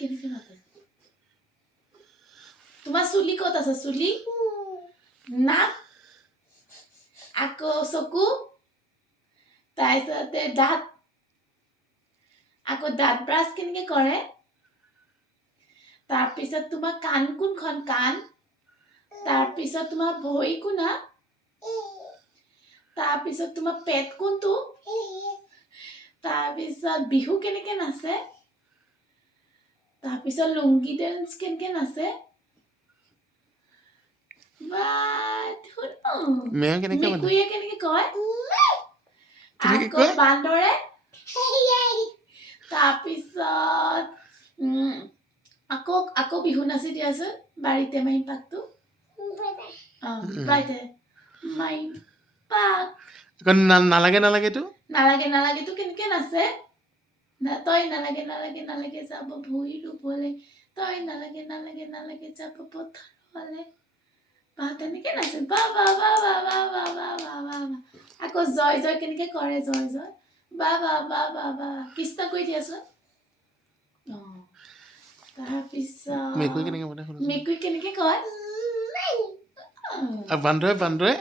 কেনেকৈ মাতে তোমাৰ চুলি ক'ত আছে চুলি নাক আকৌ চকু তাৰপিছতে দাঁত আকৌ দাঁত ব্ৰাছ কেনেকৈ কৰে তাৰপিছত তোমাৰ কাণ কোনখন কাণ তাৰপিছত তোমাৰ ভৰি কোনা তাৰপিছত তোমাৰ পেট কোনটো তাৰপিছত বিহু কেনেকৈ নাচে তাৰপিছত লুংগি ডেন্স কেনেকৈ নাচে মেকুৰীয়ে কেনেকৈ কয় আকৌ বান্দৰে তাৰপিছত আকৌ বিহু নাচি দিয়াচোন বাৰীতে মাৰিম পাকটো বাৰীতে মাৰিম পাক নালাগেতো কেনেকৈ নাচে তই নালাগে যাব ভৰি ৰুবলৈ তই নালাগে যাব পথাৰলৈ তেনেকৈ নাচে বা বা বা বা বা বা বা বা বা আকৌ জয় কেনেকৈ কৰে জয় বা বা বা বা বা কৃষ্ণ কৈ দিয়াচোন তাৰপিছত মেকুৰী কেনেকৈ কয় বান্দৰে